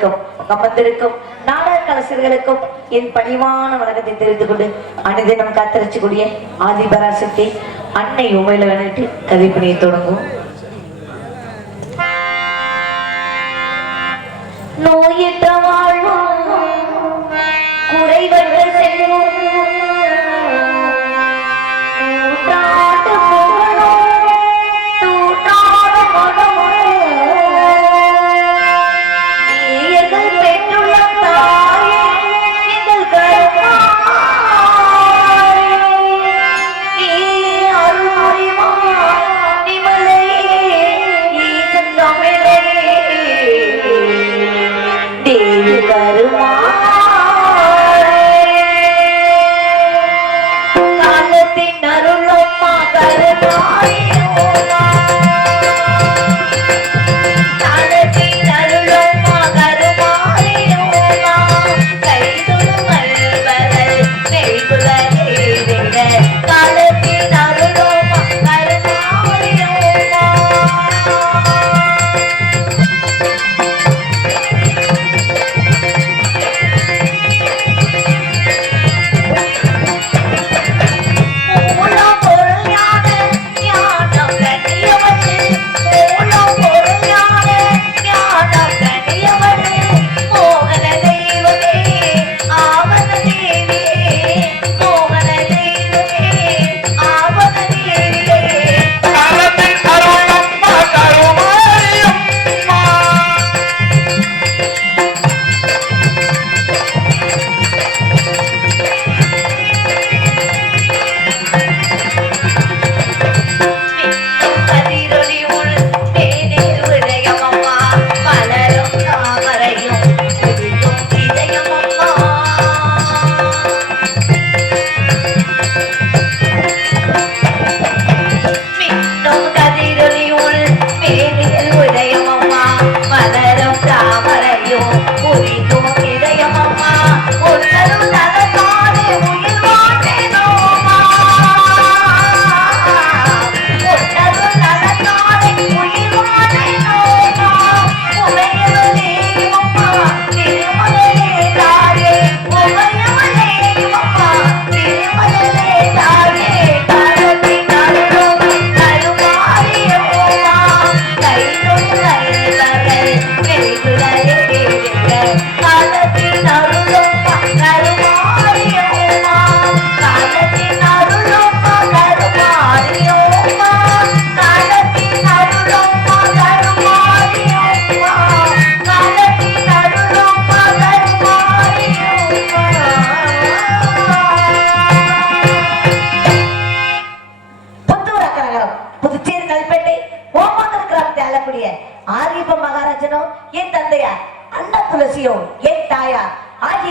பெருமக்களுக்கும் கம்பத்திற்கும் நாடக கலைஞர்களுக்கும் என் பணிவான வணக்கத்தை தெரிந்து கொண்டு அனுதினம் காத்திருச்சக்கூடிய ஆதிபராசக்தி அன்னை உமையில வேணிட்டு கதைப்பணியை தொடங்கும். நோயற்ற வாழ்வும் குறைவற்ற செல்வம்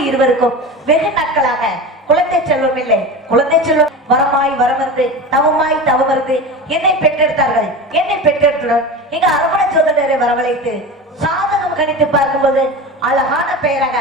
இருவருக்கும் வெகு நாட்களாக குழந்தை செல்வம் இல்லை. குழந்தை செல்வம் வரமாய் வரமருந்து தவமாய் தவமருந்து என்னை பெற்றெடுத்தார்கள். என்னை பெற்றெடுத்துடன் இங்க அரவணை சோதரரை வரவழைத்து சாதகம் கணித்து பார்க்கும்போது அழகான பெயராக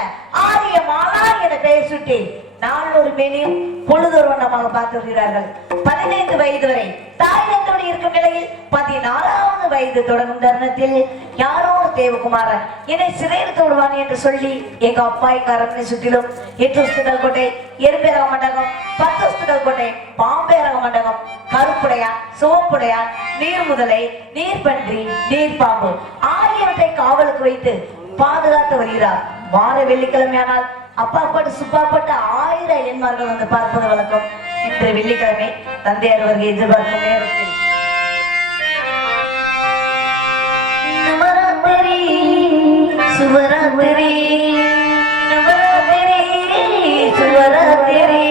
ஆரியமாலா என பெயர் சுட்டி நாளொரு மேலையும் பொழுதொரு வண்ணமாக பார்த்து வருகிறார்கள். 15 வயது வரை தாயினத்தோடு இருக்கும் நிலையில் 14வது வயது தொடங்கும் தருணத்தில் யாரோ தேவகுமாரன் என்னை சிறையிலுக்கு விடுவான் என்று சொல்லி எங்க அப்பா எங்க அரண்மனை சுற்றிலும் 8 வருஷத்துகள் கோட்டை, எறும்பேரக மண்டபம், 10 வருஷத்துகள் கோட்டை, பாம்பேரக மண்டபம், கருப்புடையா, சிவப்புடையா, நீர் முதலை, நீர்பன்றி, நீர்பாம்பு ஆகியவற்றை காவலுக்கு வைத்து பாதுகாத்து வருகிறார். வார வெள்ளிக்கிழமையானால் அப்பா பாட்டு சுப்பா பாட்டு 1000 எண்மார்கள் வந்து பார்ப்பது வழக்கம். இன்று வெள்ளிக்கிழமை தந்தையார் வருகை எதிர்பார்க்கும் நேரத்தில் நவராத்திரி சுவராத்திரி நவராத்திரி சுவராத்திரி நவராத்திரி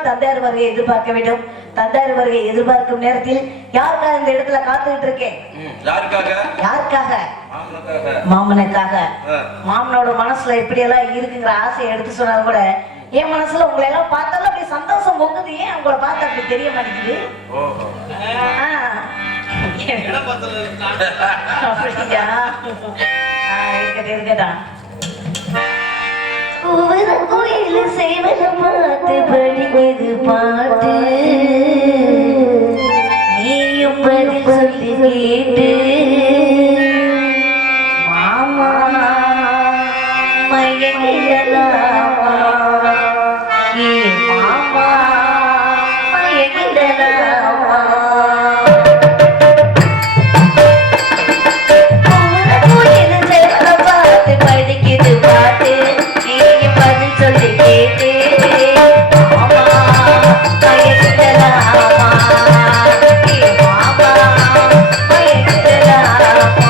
நாள் தந்தையார் வருகை எதிர்பார்க்க வேண்டும். தந்தையார் வருகை எதிர்பார்க்கும் நேரத்தில் யாருக்காக இந்த இடத்துல காத்துக்கிட்டு இருக்கேன்? யாருக்காக? மாமனுக்காக. மாமனோட மனசுல இப்படி எல்லாம் இருக்குங்கிற ஆசையை எடுத்து சொன்னாலும் கூட என் மனசுல உங்களை எல்லாம் பார்த்தாலும் அப்படி சந்தோஷம் பொங்குது. ஏன் உங்களை பார்த்தா அப்படி தெரிய மாட்டேங்குது? அப்படியா? இருக்கட்டா கோயில் செய்வத பார்த்து படிக்கிறது பாட்டு நீயும் பதில் சொல்லி கேட்டு மாமா மயங்கிடலாமா ஏ மாமா மயங்கிடலாமா படிக்கிறது பாட்டு நீயும் பதில் சொல்லி கேட்டு மாமா மயங்கிடலாமா ஏ மாமா மயங்கிடலாமா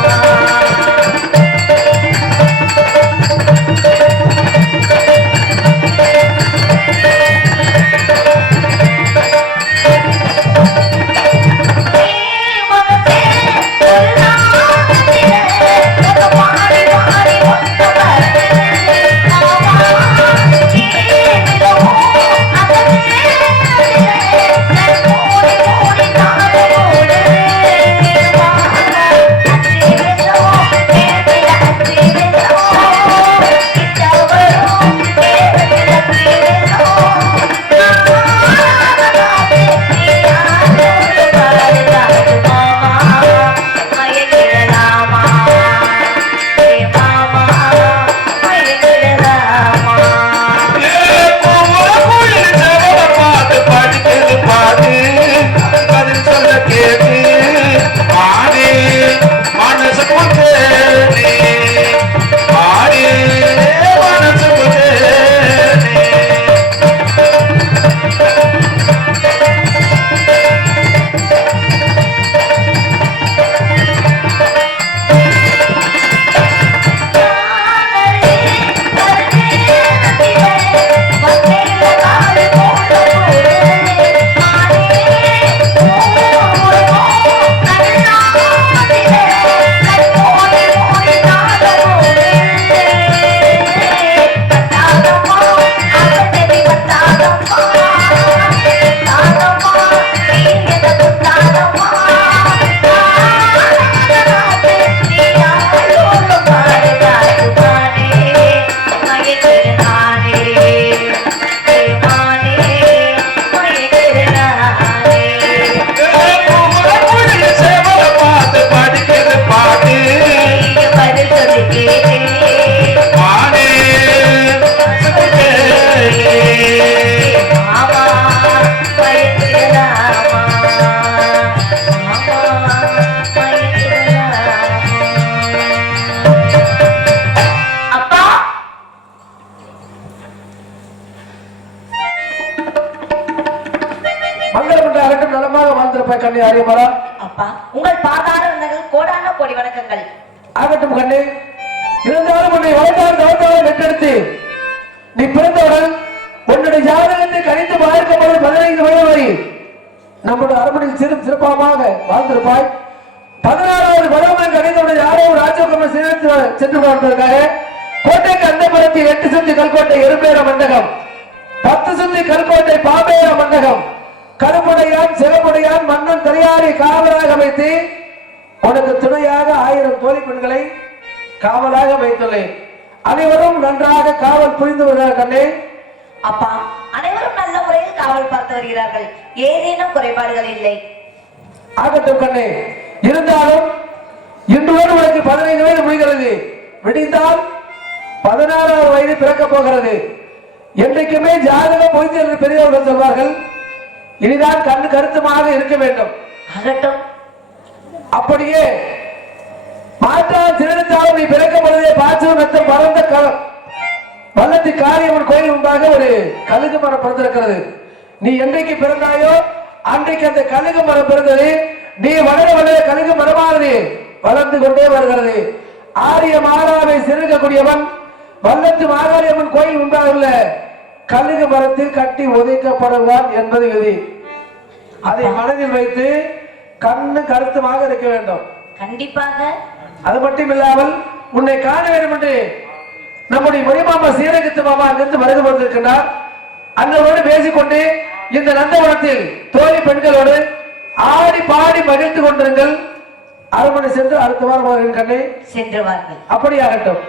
அப்பா உங்கள் பாதார கோடான கோடி வணக்கங்கள் ஆகட்டும் கண்ணே. இருந்தாலும் உன்னை வளர்த்தால் நெட்டெடுத்து நீ பிறந்தவுடன் உன்னுடைய ஜாதகத்தை கணித்து பார்க்கும் போது 15 வயது வரை நம்முடைய அரண்மனையில் சிறப்பாக வாழ்ந்திருப்பாய். 16வது பருவம் கணித்தவுடன் யாரோ ராஜகுமார் சென்று பார்ப்பதற்காக கோட்டைக்கு அந்த புறத்தில் 8 சுத்தி கல்கோட்டை எரும்பேற மண்டகம், 10 சுத்தி கல்கோட்டை பாம்பேற மண்டகம், கருப்புடையான் சிவப்புடையான் மன்னன் தனியாரை காவலாக வைத்து உனக்கு துணையாக 1000 தோழி பெண்களை காவலாக வைத்துள்ளேன். அனைவரும் நன்றாக காவல் புரிந்து வருகிறார் கண்ணே. அப்பா அனைவரும் நல்ல முறையில் காவல் பார்த்து வருகிறார்கள். ஏதேனும் குறைபாடுகள் இல்லை. ஆகட்டும் கண்ணே. இருந்தாலும் இன்று உனக்கு 15 வயது முடிகிறது. விடிந்தால் 16வது வயது பிறக்க போகிறது. என்றைக்குமே ஜாதகம் பொய்த்து என்று பெரியவர்கள் சொல்வார்கள். இனிதான் கண்ணு கருத்துமாக இருக்க வேண்டும். அப்படியே மாற்றால் திருத்தாலும் நீ பிறக்கும் பொழுதே பாச்சம் பறந்த வல்லத்தி காரியம்மன் கோயில் முன்பாக ஒரு கழுகு மரம் பிறந்திருக்கிறது. நீ என்றைக்கு பிறந்தாயோ அன்றைக்கு அந்த கழுகு மரம் பிறந்தது. நீ வளர வளர கழுகு மரமானது வளர்ந்து கொண்டே வருகிறது. ஆரிய மாறாவை சிறுகக்கூடியவன் வல்லத்து மாகாளியம்மன் கோயில் முன்பாக உள்ள கழுகு மரத்தில் கட்டி உதைக்கப்படுவான் என்பது விதி. அதை மனதில் வைத்து கண்ணு கருத்துமாக இருக்க வேண்டும். கண்டிப்பாக. அது மட்டும் இல்லாமல் உன்னை காண வேண்டும் என்று நம்முடைய மொழிமாமா சீரகத்து மாமா அங்கிருந்து வருகை வந்திருக்கின்றார். அண்ணனோடு பேசிக்கொண்டு இந்த நந்தவனத்தில் தோழி பெண்களோடு ஆடி பாடி மகிழ்ந்து கொண்டிருங்கள். அரண்மனை சென்று அடுத்த வாரம் கண்ணே சென்று வார்கள். அப்படி ஆகட்டும்.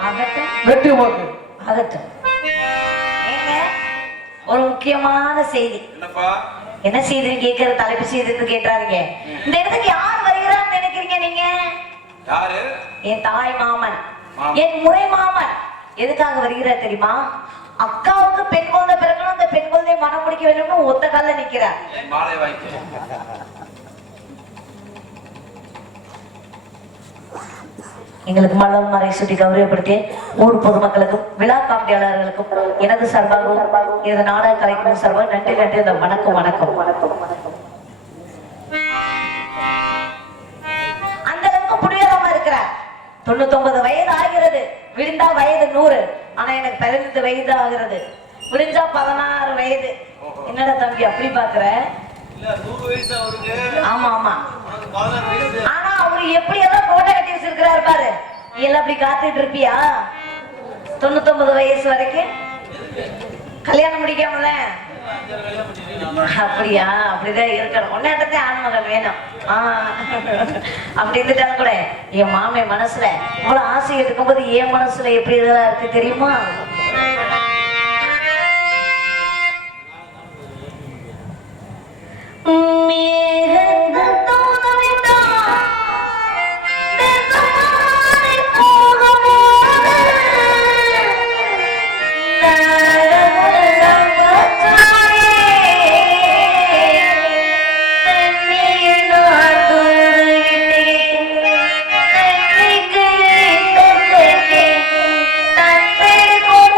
வெற்றி போக்கு ஆகட்டும். ஒரு முக்கியமான செய்தி. என்ன செய்தி கேட்கிற தலைப்பு செய்தி கேட்டாருங்க. இந்த இடத்துக்கு யார் வருகிறான்னு நினைக்கிறீங்க நீங்க? யாரு? என் தாய் மாமன், என் முறை மாமன். எதுக்காக வருகிறார் தெரியுமா? அக்காவுக்கு பெண் குழந்தை பிறக்கணும், அந்த பெண் குழந்தையை மனம் முடிக்க வேண்டும்னு ஒத்த கால நிக்கிறார். எங்களுக்கு மலர் மறை சுட்டி கௌரவப்படுத்தி ஊர் பொதுமக்களுக்கும் விழா காப்பியாளர்களுக்கும் எனது சார்பாகவும் எனது நாடக கலைக்கும் சார்பாக நன்றி நன்றி. அந்த வணக்கம் வணக்கம் வணக்கம் வணக்கம். அந்த அளவுக்கு புனிதமா இருக்கிறார். 99 வயது ஆகிறது. விழுந்தா வயது 100. ஆனா எனக்கு 15 வயது ஆகிறது. விழுந்தா 16 வயது. என்னடா தம்பி அப்படி பாக்குற? ஆமா ஆமா. ஆனா அவரு எப்படி எல்லாம் கோட்டை கட்டி வச்சிருக்கிறாரு பாரு. நீ எல்லாம் அப்படி காத்துட்டு இருப்பியா? 99 வயசு வரைக்கும் கல்யாணம் முடிக்காமல? அப்படியா? அப்படிதான் இருக்கணும். ஒன்னாட்டத்தே ஆண்மகன் வேணும். அப்படி இருந்துட்டாலும் கூட என் மாமே மனசுல இவ்வளவு ஆசை எடுக்கும் போது என் மனசுல எப்படி இதெல்லாம் இருக்கு தெரியுமா? Thank you.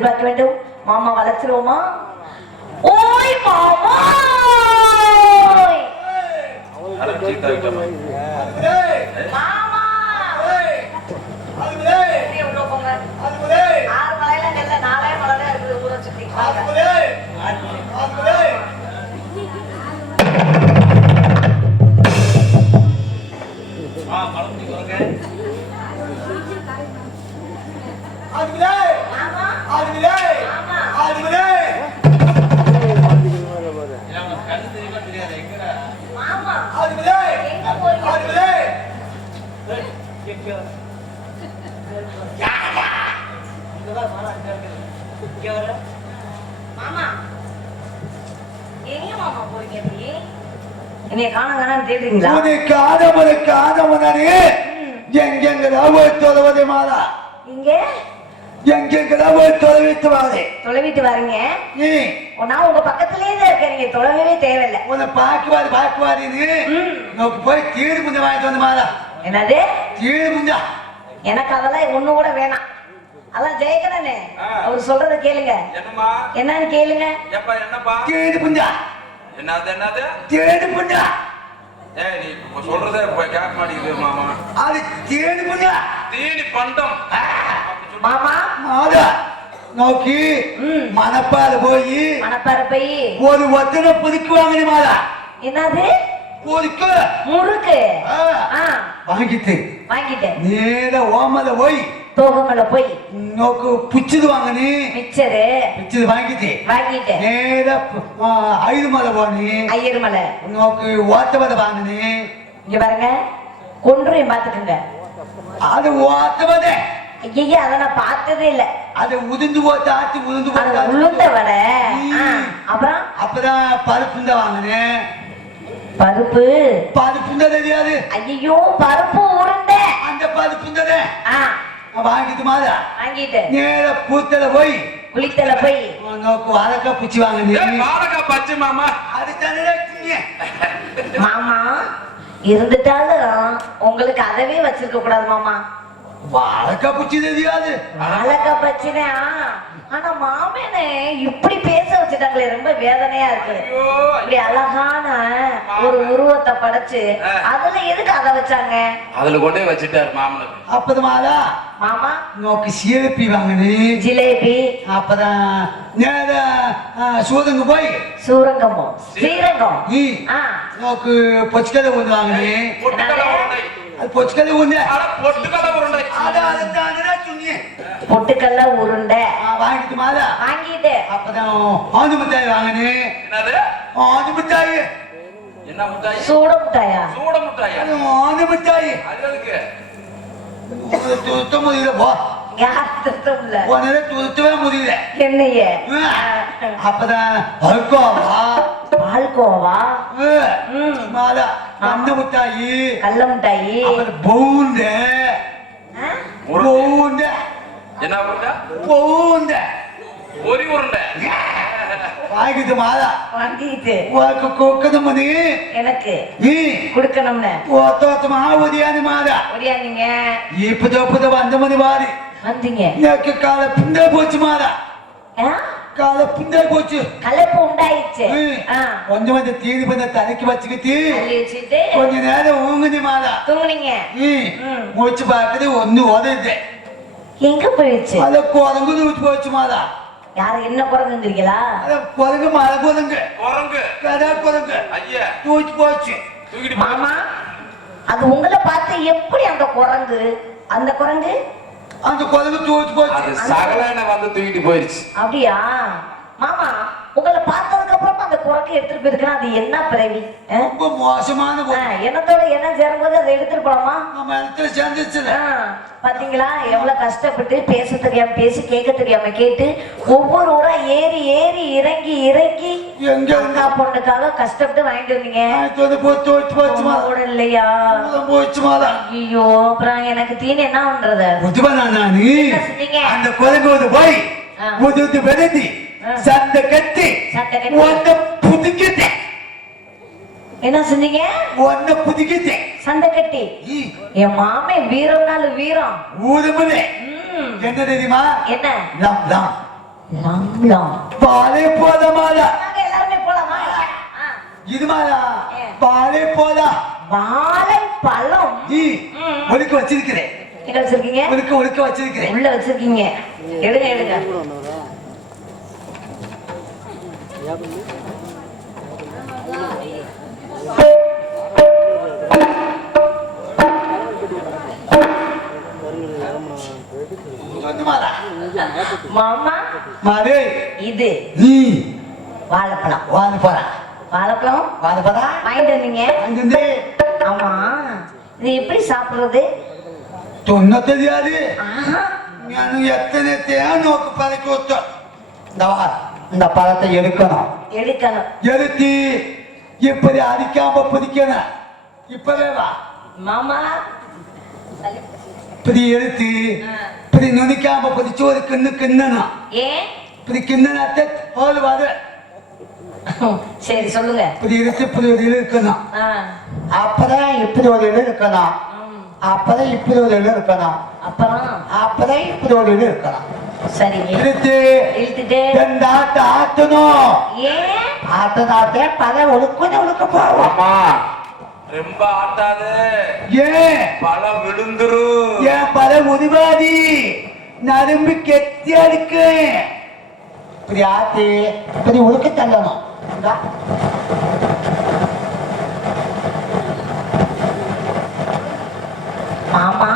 எதிர்பார்க்க வேண்டும். மாமா வளர்ச்சிருவோமா? ஓய் மாமா மாமா ஆறு மலையில நெல்ல 4 மலை இருக்குது ஊரை சுத்தி. தொலைவிட்டு வரீங்க. நான் உங்க பக்கத்திலேயே தான் இருக்கேன். நீங்க தொலைவே தேவையில்லை. என்னது எனக்கு அதெல்லாம் ஒண்ணு கூட வேணாம். அதான் ஜெயகனே அவர் சொல்றத கேளுங்க. என்னன்னு கேளுங்க. மாமா நோக்கி மணப்பாறை போய் ஒரு ஒத்தனை புதுக்குவாங்க மாதா. என்னது புதுக்கு முறுக்கு வாங்கிட்டு நேர ஓமல போய் தோகமல போய் நோக்கு புச்சுது வாங்கனு மிச்சரு புச்சுது வாங்கிட்டு நேர ஐயர்மலை போனி ஐயர்மலை நோக்கு ஓத்தவதை வாங்கனு. இங்க பாருங்க கொன்றையும் பாத்துக்குங்க. அது ஓத்தவதை ஐயா அதை நான் பார்த்ததே இல்ல. அது உதிர்ந்து போத்தாச்சு உளுந்த வடை. அப்புறம் அப்பதான் பருப்புந்த வாங்கினேன். பருப்புந்த தெரியாது. ஐயோ பருப்பு உருண்டை. அந்த பருப்புந்தத வாங்கிட்டு மாதா வாங்கிட்டு நேர பூத்தல போய் குளித்தல போய் நோக்கு வாழைக்காய் பூச்சி வாங்கினேன். பச்சை மாமா அது மாமா இருந்துட்டாலும் உங்களுக்கு அதவே வச்சிருக்க கூடாது மாமா. வாழைக்காய் பூச்சி தெரியாது. வாழைக்காய் பச்சினா ஆனா மாமனே இப்படி பேச வச்சுட்டாங்களே, ரொம்ப வேதனையா இருக்கு. இப்படி அழகான ஒரு உருவத்தை படைச்சு அதுல எதுக்கு அதை வச்சாங்க? அதுல கொண்டே வச்சுட்டாரு மாமனுக்கு. அப்பதான் மாமா நோக்கு ஜிலேபி வாங்கினு. ஜிலேபி. அப்பதான் நேர சூரங்க போய் சூரங்கமோ ஸ்ரீரங்கம் நோக்கு பொச்சுக்கலை ஒன்று வாங்கினு. பொச்சுக்கலை ஒண்ணு பொட்டுக்கல்ல உருண்டை வாங்கிட்டு மாதா வாங்கிட்டு அப்பதான் ஆந்து மிட்டாய் வாங்கினேன். ஆந்து மிட்டாய் என்ன மிட்டாய்? சூட மிட்டாயா? சூட மிட்டாய். ஆந்து மிட்டாய் துருத்த முடியல. போ துருத்தவே முடியல. என்னைய அப்பதான் பால்கோவா மாதா கந்த மிட்டாயி கல்ல மிட்டாயி பவுண்ட என்ன பவுண்ட ஒரு உருண்டை வாங்கிட்டு மாதா வாங்கிட்டு கொடுக்கணும் மணி எனக்கு கொடுக்கணும்னு ஒதியானு மாதா ஒடியாந்தீங்க. இப்பதான் வந்த மணி மாறி வந்தீங்க. எனக்கு கால பிண்டே போச்சு மாதா. கால பிண்டே போச்சு. கலப்பு உண்டாயிடுச்சு. கொஞ்சம் கொஞ்சம் தீனி பண்ண தலைக்கு வச்சுக்கிட்டு கொஞ்ச நேரம் ஊங்குது மாதா. தூங்குனீங்க. முடிச்சு பாக்குது ஒண்ணு உதவுது. எங்க போயிடுச்சு? அத குரங்கு தூச்சு போச்சு மாதா. யாரு என்ன குரங்குங்கிறீங்களா? குரங்கு மலை குரங்கு கதா குரங்கு ஐயா தூச்சு போச்சு. மாமா அது உங்களை பார்த்து எப்படி அந்த குரங்கு அந்த குரங்கு தூச்சு போச்சு. அது சகலன வந்து தூக்கிட்டு போயிடுச்சு. அப்படியா மாமா? உங்களை பார்த்ததுக்கு அப்புறமா அந்த குரங்கு எடுத்துட்டு போயிருக்கா? அது என்ன பிறவி? ரொம்ப மோசமான எண்ணத்தோட எண்ணம் சேரும்போது அதை எடுத்துட்டு போலாமா? நம்ம இடத்துல சேர்ந்துச்சு. பாத்தீங்களா எவ்வளவு கஷ்டப்பட்டு பேச தெரியாம பேசி கேட்க தெரியாம கேட்டு ஒவ்வொரு ஊரா ஏறி ஏறி இறங்கி இறங்கி எங்க அக்கா பொண்ணுக்காக கஷ்டப்பட்டு வாங்கிட்டு வந்தீங்க. கூட இல்லையா? ஐயோ அப்புறம் எனக்கு தீனி என்ன பண்றது? அந்த குரங்கு போய் வெறுதி சண்டை கட்டி ஒன்ன புதுக்கிட்டு என்ன செஞ்சீங்க? ஒன்ன புதுக்கிட்டு சண்டை கட்டி. என் மாமே வீரம்னாலும் வீரம். ஊருமலே என்ன தெரியுமா? என்ன? லம் லம் லம்லம். பாலே போத மாலா நாங்க எல்லாருமே போலாமா? இது மாலா ஏ. பாலே போதா வாழைப்பழம். நீ ஒதுக்க வச்சிருக்கிறேன் எங்க வச்சிருக்கீங்க? ஒதுக்க வச்சிருக்கிறேன் உள்ள வச்சிருக்கீங்க. எடுங்க எடுங்க. வந்து மாலா மாமா மாதே இது நீ வாழைப்பழம். வாது போறா வாழைப்பழம் வாது போறா வாங்கிட்டு வந்தீங்க. அங்கிருந்து ஆமா, இது எப்படி சாப்பிடுறது? தொன்ன தெரியாது ஆஹா, நான் எத்தனை நோக்கு பறக்க வச்சோம் இந்த பழத்தை எடுக்கணும் எடுக்கணும். எடுத்து இப்படி அடிக்காம பிடிக்கணும் இப்பவே வா மாமா இப்படி எடுத்து இப்படி நுனிக்காம பிடிச்சு ஒரு கிண்ணணும் ஏன்? இப்படி கிண்ணனாத்த ஹோல் வாது சரி சொல்லுங்க. இப்படி எடுத்து இப்படி ஒரு இழு இருக்கணும் ஆ, அப்பதான் இப்படி ஒரு இழு இருக்கணும் ம். அப்பதான் இப்படி ஒரு இழு இருக்கணும் அப்புறம் அப்பதான் இப்படி ஒரு இழு இருக்கணும் சரிங்க. இழுத்து இழுத்துட்டு ரெண்டு ஆட்டு ஆட்டணும் ஏன்? ஆட்டனாத்தே பல ஒழுக்க போவோம் ஆமா ரொம்ப ஆட்டாது ஏன் பழம் விழுந்துரு. ஏன் பல உருவாதி நரம்பு கெத்தியா இருக்கு இப்படி ஆத்தி இப்படி உழுக்க தள்ளணும் இந்தா. மாமா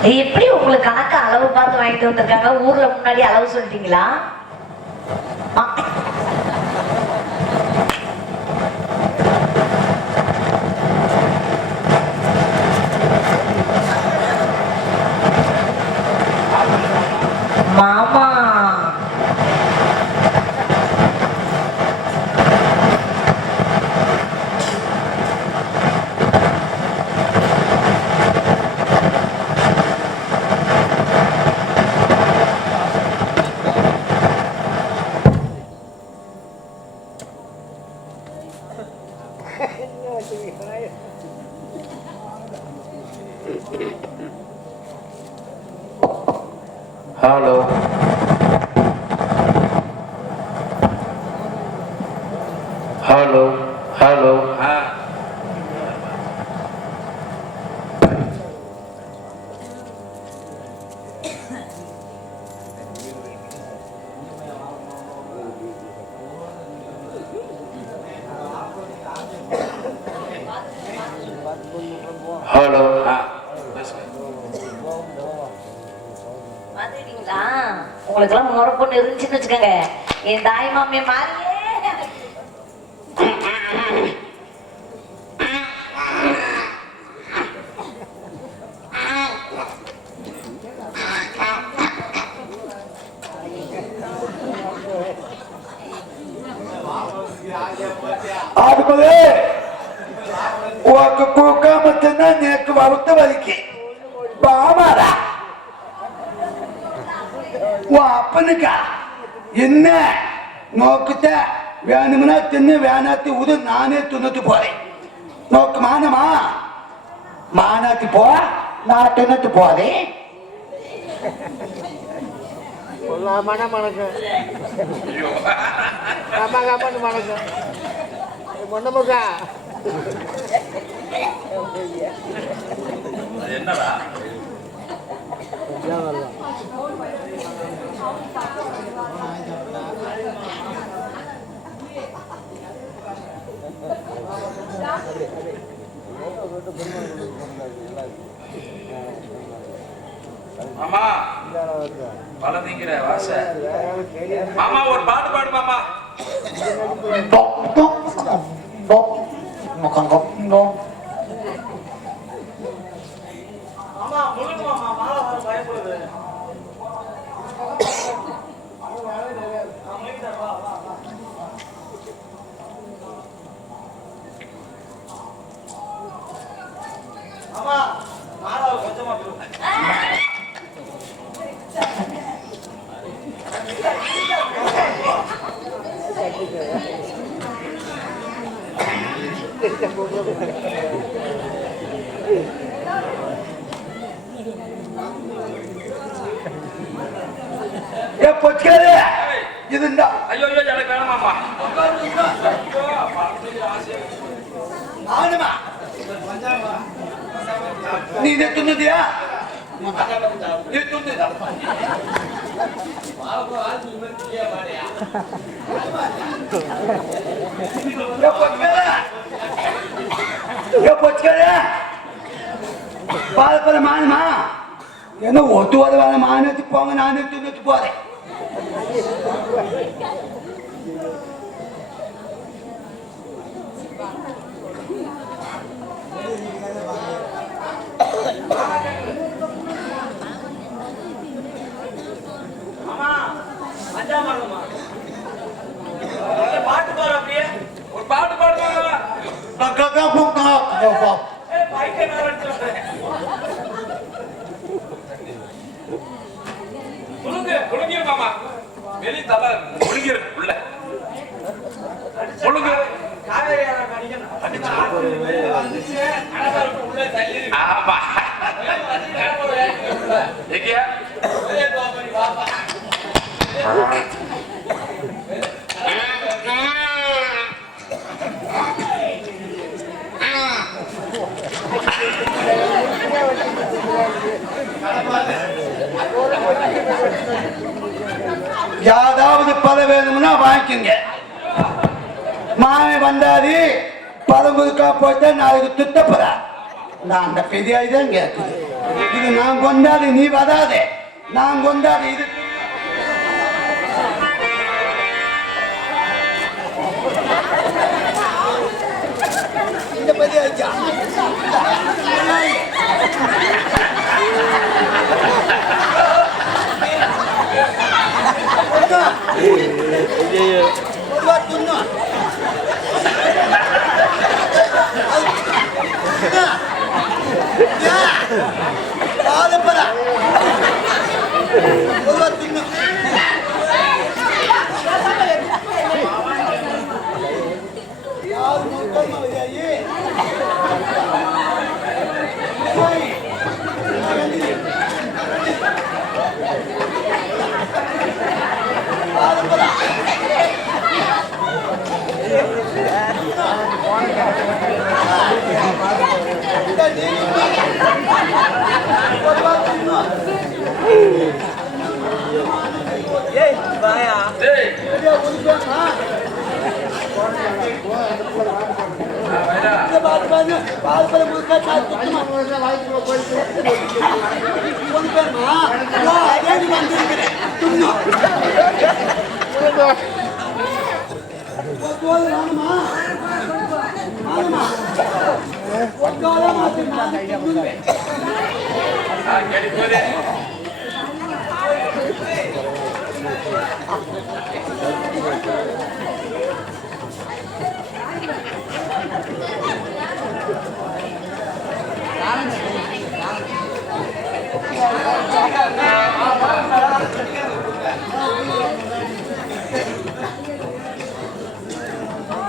இது எப்படி உங்களுக்கு கணக்கு அளவு பார்த்து வாங்கிட்டு வந்திருக்காங்க? ஊர்ல முன்னாடி அளவு சொல்லிட்டீங்களா? மா- மாமா ஹலோ ஹலோ ஹலோ. ஹலோ. பாத்துக்கிட்டீங்களா? உங்களுக்கு எல்லாம் முறை பொண்ணு இருந்துச்சுன்னு வச்சுக்கோங்க, என் தாய் மாமியை மாதிரியே அதுக்குள்ளே உனக்கு கூக்காம தின்னா நேக்கு வறுத்த வலிக்கு பாமாரா உன் அப்பனுக்கா என்ன நோக்குத்த வேணும்னா தின்னு வேணாத்தி உது நானே தின்னுட்டு போறேன் நோக்கு மானமா மானாத்தி போ நான் தின்னுட்டு போறேன் mana mana kapan mana mana muka என்னடா மாமா வளர்ந்தீங்கிற வாச மாமா ஒரு பாட்டு பாடு மாமா. பொச்சுக்காது இருக்குதுண்டா. ஐயோ ஐயோ எனக்கு வேணாமாம்மா. ஆனுமா நீ இதை துண்ணுதியா? நீ துண்ணுதா? பாலப்பட மானுமா என்ன ஒத்து உதவாத மானத்துக்கு போங்க, நான் துண்ணுக்கு போறேன். பாட்டு பாடு அப்படியே ஒரு பாட்டு பாடுவாங்க. குழுங்கிரு மாமா, வெளி தலை குழுங்கிரு உள்ள குழுங்கு. ஆமா எங்கயா யாராவது பதம் வேணும்னா வாங்கிக்கோங்க. மாமன் வந்தாரு பதம் குதுக்கா போயிட்டா நாளைக்கு துத்தப்படா. நான் அந்த பெரியாய் தான் கேட்குது. இது நான் கொண்டாடு, நீ வராதே. நான் கொண்டாடு இது இந்த பெரியாய்ச்சா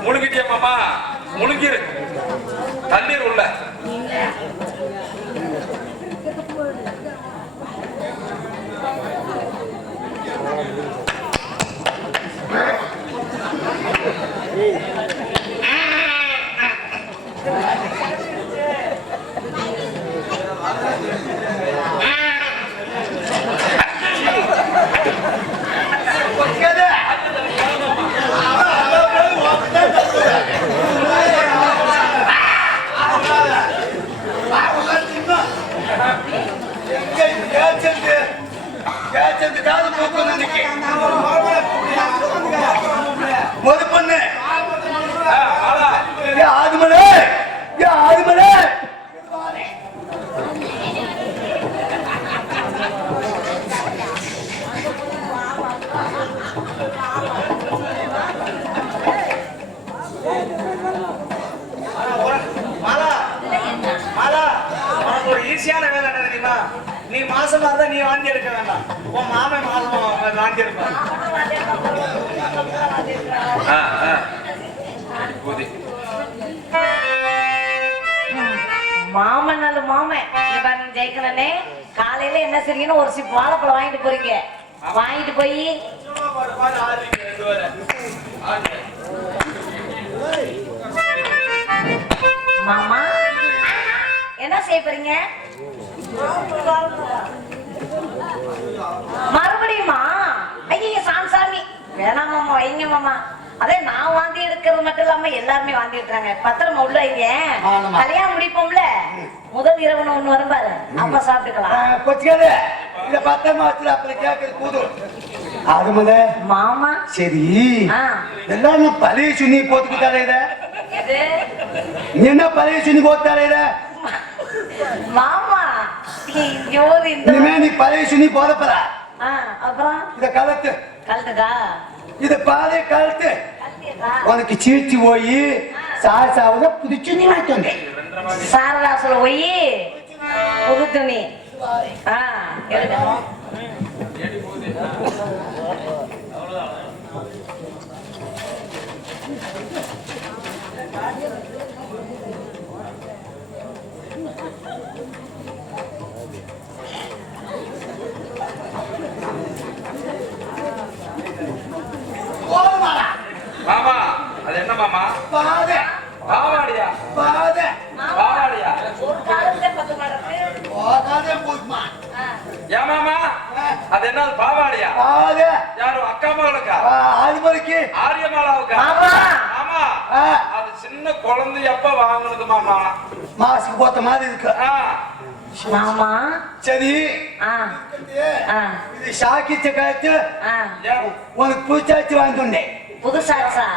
முழுங்கிட்டியா மாமா? முழுங்கிரு, தண்ணீர் உள்ள. ஈஸியான வேலை என்ன தெரியுமா? நீ மாசமா இருந்தா நீ வாந்தி எடுக்க வேண்டாம், உன் மாமன் மாசமா வாந்தி எடுப்பான். மாமன் நல்ல மாமன் ஜெயிக்கணே. காலையில என்ன செய்யணும், ஒரு சிப் வாழைப்பழம் வாங்கிட்டு போறீங்க. வாங்கிட்டு போய் பாடு பாடு ஆடுறீங்க ரெண்டு பேரும். ஆடுங்க. மாமா என்ன செய்ய போறீங்க? மறுபடியுமா? ஐயா சாமி வேணாம் மாமா, வைங்க மாமா. அதே நான் வாந்தி எடுக்கிறது மட்டும் இல்லாம எல்லாருமே வாந்தி எடுக்கிறாங்க. பத்திரமா உள்ள வைங்க. ஆமாம்மா. கல்யாணம் முடிப்போம்ல, முதல் இரவுன்னு ஒண்ணு வரும் பாரு, அப்ப சாப்பிட்டுக்கலாம். கொச்சிக்காது இத பத்திரமா வச்சுல அப்புறம் கேட்கறது கூது ஆகுமல மாமா சரி. ஆ. எல்லாம் நான் பழைய சுண்ணி போட்டுக்கிட்டாலே இத இது நீ என்ன பழைய சுண்ணி போட்டாலே இத மாமா ஐயோ இந்த இனிமே நீ பழைய சுண்ணி போதப்பற. அப்புறம் இத கலத்து கழட்டுதா? இத பாதை கலத்து உனக்கு சீச்சு போய் சாசாவத புது சுண்ணி வாங்கிட்டு வந்தேன். சாரதாசுல போய் புது துணி எடுக்கணும். மாமா அது என்ன மாமா? பாதை பாவாடியா? பாதை பாவாடியா? ஒரு காலத்துல 10 மடக்கு. போகாதே போதுமா. ஏன் மாமா அது என்ன பாவாடியா? பாதை யாரு அக்கா மகளுக்கா? ஆதிமலைக்கு ஆரியமாலாவுக்கா? மாமா. மாமா அது சின்ன குழந்தை எப்ப வாங்குனது மாமா? மாசுக்கு போத்த மாதிரி இருக்கு. மாமா சரி ஆ ஆ இது ஷாக்கிச்ச காய்ச்சி ஆ உனக்கு புதுச்சாச்சு வாங்கிட்டு வந்தேன். புதுசாச்சா?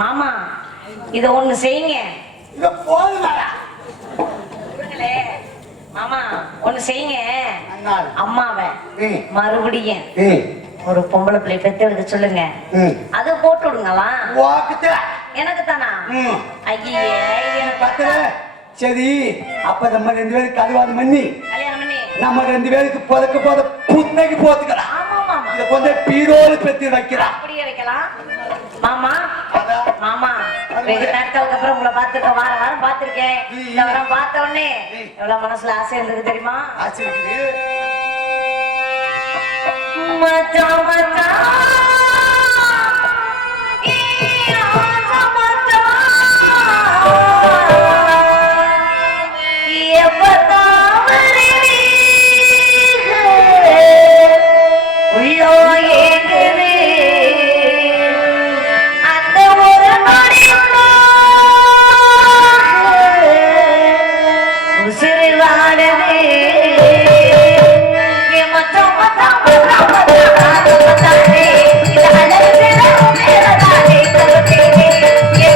மாமா இத ஒண்ணு செய்யுங்க. இத போதுமாடா. கொடுங்களே. மாமா ஒண்ணு செய்யுங்க. அண்ணாள். அம்மாவை ம். மறுபடியும் ம். ஒரு பொம்பளை பிள்ளை பெத்து எடுக்க சொல்லுங்க. ம். அது போட்டு விடுங்களா? வாக்குத்த. எனக்கு தானா? ம். ஐயே எனக்கு பத்தல. சரி அப்ப நம்ம 2 பேருக்கு கல்யாணம் பண்ணி கல்யாணம் பண்ணி நம்ம 2 பேருக்கு போதக்க போத புண்ணைக்கு போத்துக்கலாம். ஆமா மாமா இத கொஞ்சம் பீரோடு பெத்தி வைக்கலாம். அப்படியே வைக்கலாம். மாமா மாமா வெகு நாட்களுக்கு அப்புறம் உங்களை பார்த்துருக்கேன். வாரம் பார்த்திருக்கேன். இந்த வாரம் பார்த்த உடனே எவ்வளவு மனசுல ஆசை இருந்தது தெரியுமா? ஆச்சரிக்குது. மச்சான் மச்சான் Yeah.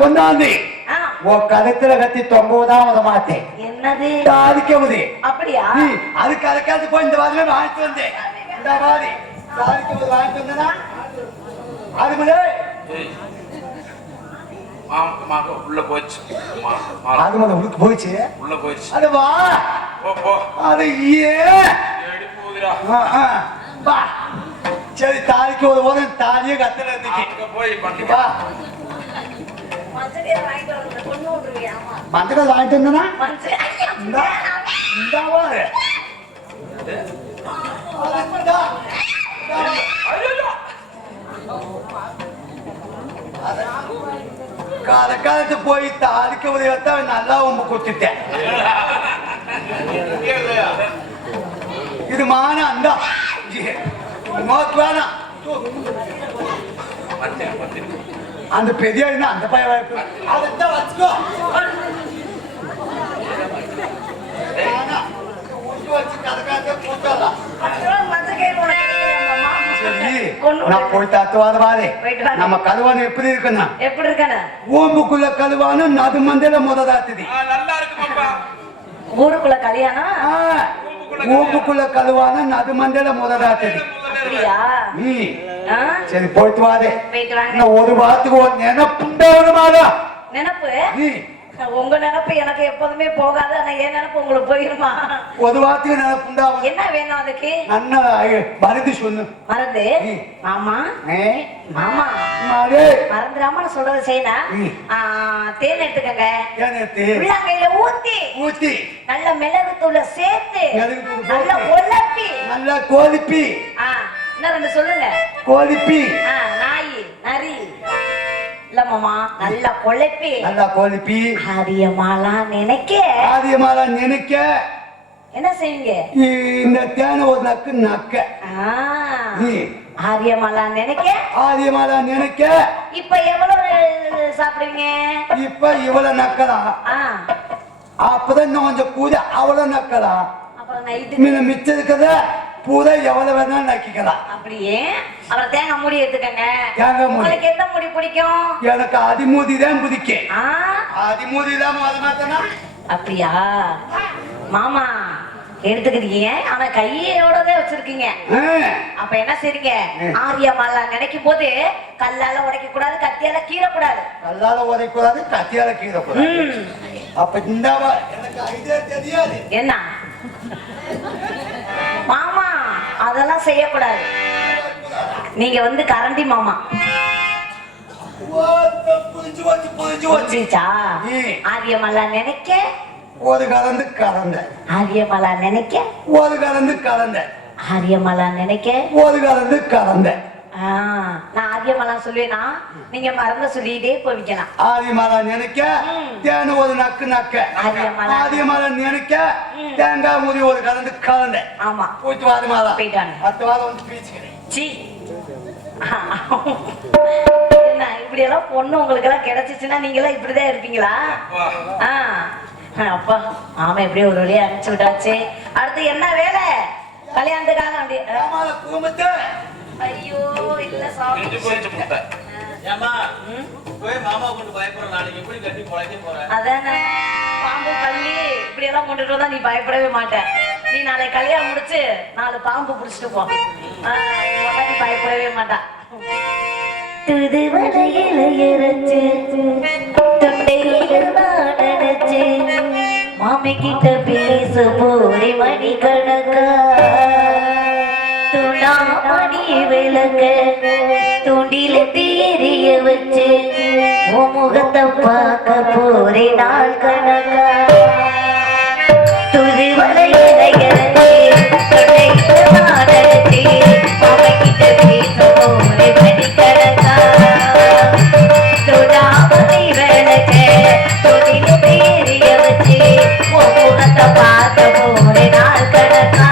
ஒன்னாந்தி ஆ, உன் கழுத்துல கத்தி தொம்பதான் உத மாத்தேன் என்னது தாதிக்கவுது அப்படியா அதுக்கு அதுக்காது போய் இந்த வாரமே வாங்கிட்டு வந்தேன் இந்த மாதிரி தாதிக்கவுது வாங்கிட்டு வந்தனா அது முதல் உள்ள போயிடுச்சு அது முதல் உனக்கு போயிடுச்சு உள்ள போயிடுச்சு அது வா போ போ அது எடி போகுதுடா வா சரி தாலிக்கு ஒரு போது தாலியே கத்துல இருந்துச்சு அங்க போய் பண்ணி வா மஞ்சள் வாங்கிட்டு வந்து கொண்டு விட்டுருவியா மஞ்சள் வாங்கிட்டு வந்தனா மஞ்சள் ஐயா, இந்தா இந்தா வாரு காலத்து போய் தாலிக்கு உதவியத்தான் நல்லா உங்க கொடுத்துட்டேன் இது மான அந்த நோக்கு வேணாம் அந்த பெரிய அந்த பையன் அதான் வச்சுக்கோ வச்சு கதை கூட்டலாம் மஞ்சள் கயிறு உனக்கு கிடைக்கலையா மாமா? சரி கொண்டு நான் விடு. போய் தத்துவாத வாரு போயிட்டு வாங்க. நம்ம கழுவானு எப்படி இருக்குன்னா எப்படி இருக்கானு ஓம்புக்குள்ள கழுவானு நது மந்தையில முததாத்துது நல்லா இருக்கு பாப்பா ஊருக்குள்ள கல்யாணம் ஓம்புக்குள்ள கழுவானு நது மந்தையில முததாத்துது அப்படியா ஆ, சரி போயிட்டு வாரு போயிட்டு வாங்க இன்னும் ஒரு வாரத்துக்கு ஒரு நினைப்புண்டாவதுமாடா நினப்பு உங்க நினப்பு எனக்கு எப்போதுமே போகாது ஆனா என் நினப்பு உங்களுக்கு போயிருமா ஒரு வாரத்துக்கு நினைப்புண்டாவும் என்ன வேணும் அதுக்கு நன்னா மருந்து சொல்லு மறந்து ம். மாமா ஏ, மாமா மாடு மறந்துடாம நான் சொல்றதை செய்யணும் ம். தேன் எடுத்துக்கங்க ஏன் எடுத்து உள்ளங்கையில ஊத்தி ஊத்தி நல்ல மிளகு தூளை சேர்த்து மிளகு தூள் நல்ல போட்டு. உலப்பி நல்லா கோதிப்பி இன்னும் ரெண்டு சொல்லுங்க கோதிப்பி நாய் நரி இல்ல மாமா நல்லா கொழைப்பி நல்லா கோதிப்பி ஆரியமாலாம் நினைக்க ஆதியமாலா நினைக்க என்ன செய்வீங்க இந்த தேனை ஒரு நக்கு நக்க ஆரியமாலாம் நினைக்க ஆதியமாலா நினைக்க இப்ப எவ்வளவு சாப்பிடுவீங்க இப்ப இவ்வளவு நக்கலாம் அப்பதான் இன்னும் கொஞ்சம் கூட அவ்வளவு நக்கலாம் அப்புறம் நைட்டு மீன் மிச்சம் இருக்கிறத பூரா எவ்வளவு வேணாலும் நக்கிக்கலாம் அப்படியே அப்புறம் தேங்காய் மூடி எடுத்துக்கங்க தேங்காய் மூடி. உங்களுக்கு எந்த மூடி பிடிக்கும் எனக்கு அதிமூதி தான் பிடிக்கும் ஆ அதிமூதி தான் அது மாத்தனா அப்படியா மாமா எடுத்துக்கிறீங்க ஆனா கையோடதே வச்சிருக்கீங்க அப்ப என்ன செய்றீங்க ஆரியமாலா நினைக்கும் போது கல்லால உடைக்க கூடாது கத்தியால கீறக்கூடாது கல்லால உதைக்கூடாது கத்தியால கீழக்கூடாது அப்ப இந்த எனக்கு ஐடியா தெரியாது என்ன மாமா அதெல்லாம் செய்யக்கூடாது நீங்க வந்து கரண்டி மாமா புரிஞ்சு வச்சு புரிஞ்சுச்சா ஆரியமாலா நினைக்க ஒரு கலந்து கலந்த ஆரியமாலா நினைக்க ஒரு கலந்து கலந்த ஆரியமாலா நினைக்க ஒரு கலந்து கலந்த நான் ஆரியமாலா சொல்லுவேனா நீங்க மறந்த சொல்லிட்டே போவிக்கலாம் ஆதிமலை நினைக்க தேனு ஒரு நக்கு நக்க ஆதிமலை நினைக்க தேங்காய் முறி ஒரு கலந்து கலந்த ஆமா போயிட்டு வாதுமாலா போயிட்டாங்க அடுத்த வாரம் வந்து பீச்சுக்கிறேன் சீ என்ன இப்படி எல்லாம் பொண்ணு உங்களுக்கு எல்லாம் கிடைச்சிச்சுன்னா நீங்க எல்லாம் இப்படிதான் இருப்பீங்களா அப்பா ஆமா எப்படியோ ஒரு வழியா அனுப்பிச்சு விட்டாச்சு அடுத்து என்ன வேலை கல்யாணத்துக்காக அப்படி ஐயோ இல்ல சாமி ஏமா போய் மாமா கொண்டு பயப்படுற நாளைக்கு எப்படி கட்டி பொழைக்க போற அதானே பாம்பு பள்ளி இப்படி எல்லாம் கொண்டுட்டு வந்தா நீ பயப்படவே மாட்ட நீ நாளை கல்யாணம் முடிச்சு 4 பாம்பு புடிச்சிட்டு போ நீ பயப்படவே மாட்டா துது வலையில இறச்சு தொண்டையில நாடச்சு மாமி கிட்ட பேச போரே மணி கணக்கா துணா மணி விளக்க துண்டில தீரிய வச்சு முகத்தை பார்க்க போரே நாள் கணக்கா துது வலையில இறச்சு தொண்டையில நாடச்சு மாமி கிட்ட பேச போரே மணி கணக்கா துணா மணி விளக்க துண்டில தீரிய வச்சு முகத்தை பார்க்க போரே நாள் கணக்கா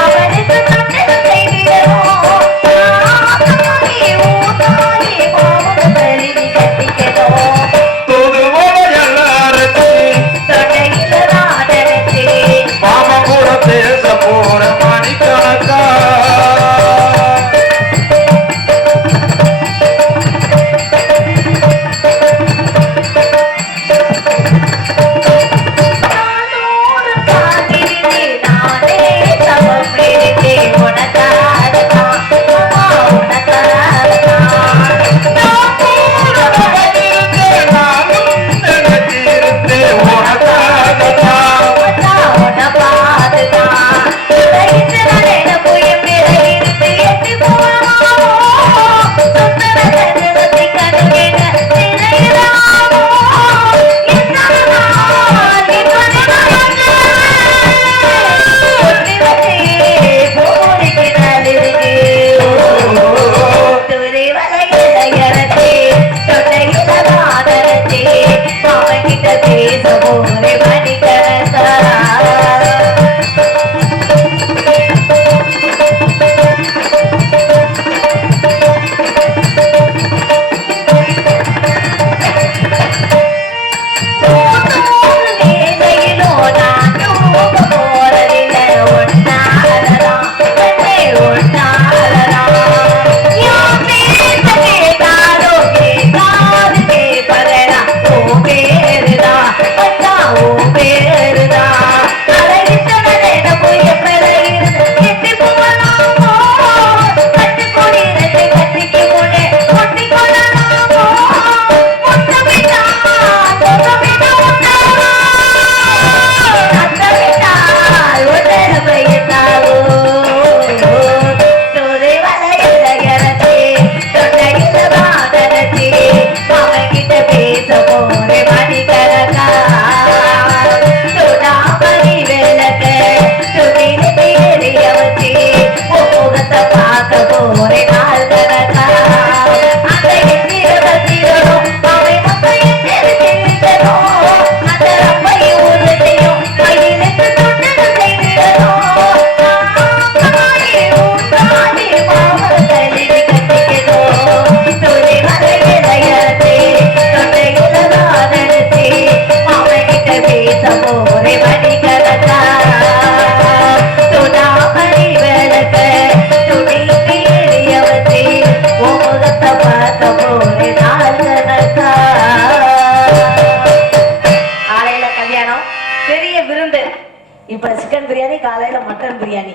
அவனுக்கு இப்ப சிக்கன் பிரியாணி, காலையில மட்டன் பிரியாணி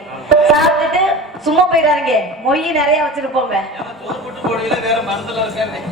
சாப்பிட்டுட்டு சும்மா போயிடாதீங்க. மொய் நிறைய வச்சிருப்போங்க. சோறு போட்டு போடுவீங்க, வேற மருந்துல இருக்காரு.